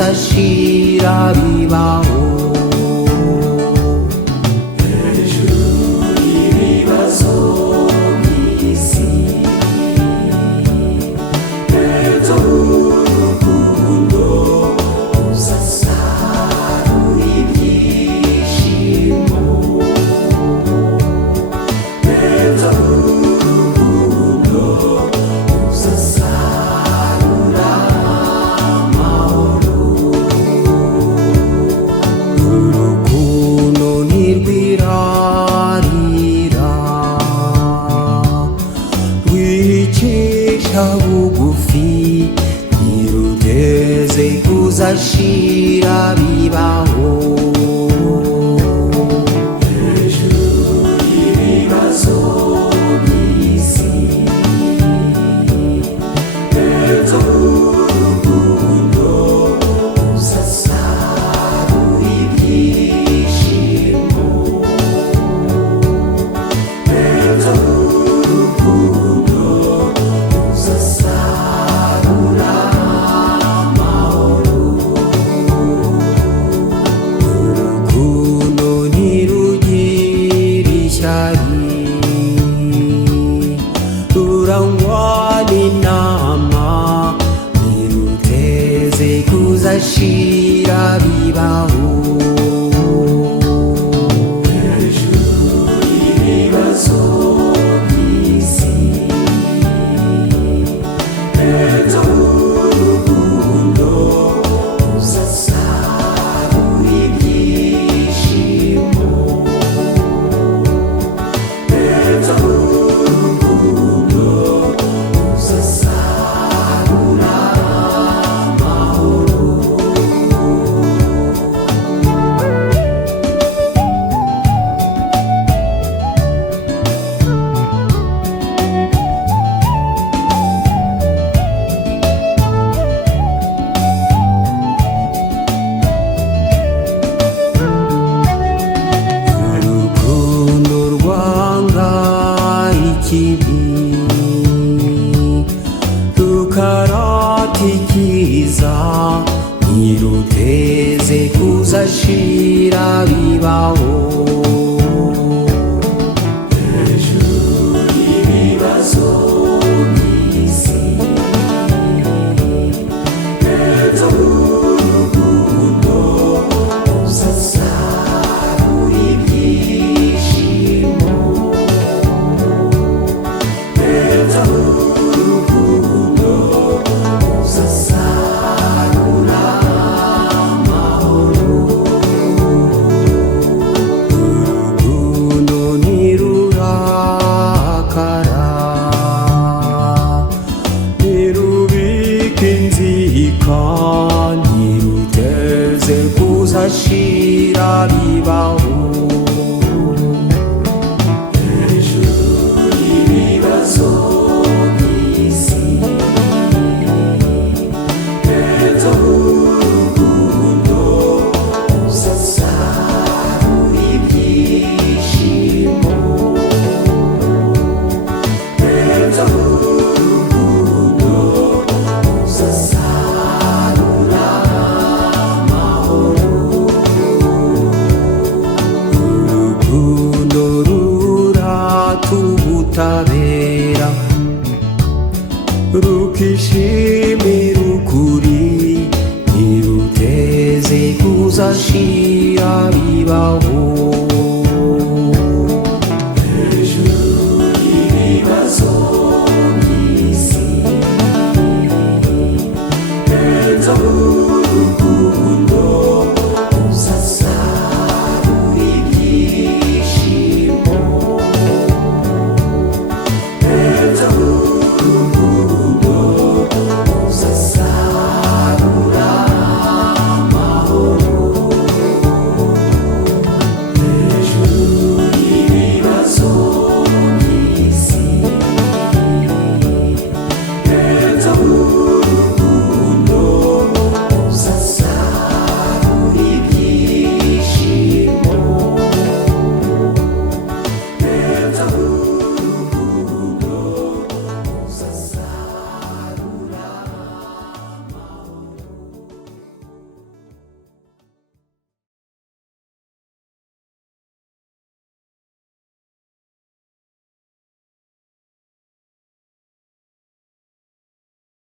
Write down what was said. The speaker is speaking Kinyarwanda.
kuzashira bibaho. Hejuru y'ibibazo by'isi, hejuru y'urukundo uzasarura ibyishimo. Hejuru y'urukundo uzasarura amahoro. Urukundo ntirwirarira, rwicisha bugufi, ntirugeze kuzashira bibaho. Hejuru y'ibibazo by'isi, hejuru y'urukundo uzasarura ibyishimo. Hejuru y'urukundo uzasarura amahoro. Urukundo ntirugira ishyari, rurangwa n'inama, ntiruteze kuzashira bibaho. Hejuru y'ibibazo by'isi, hejuru y'urukundo uzasarura ibyishimo. Hejuru y'urukundo uzasarura amahoro. Urukundo rwanga ikibi, rukarata icyiza, ntiruteze kuzashira bibaho. Hejuru y'ibibazo by'isi, hejuru y'urukundo uzasarura ibyishimo. Hejuru y'urukundo uzasarura amahoro. Urukundo ntirurakara, ntirubika inzika, ntiruteze kuzashira bibaho. Hejuru y'ibibazo by'isi, hejuru y'urukundo uzasarura ibyishimo. Hejuru y'urukundo uzasarura amahoro. Urukundo rurata ubutabera, rukishimira ukuri, ntiruteze kuzashira bibaho.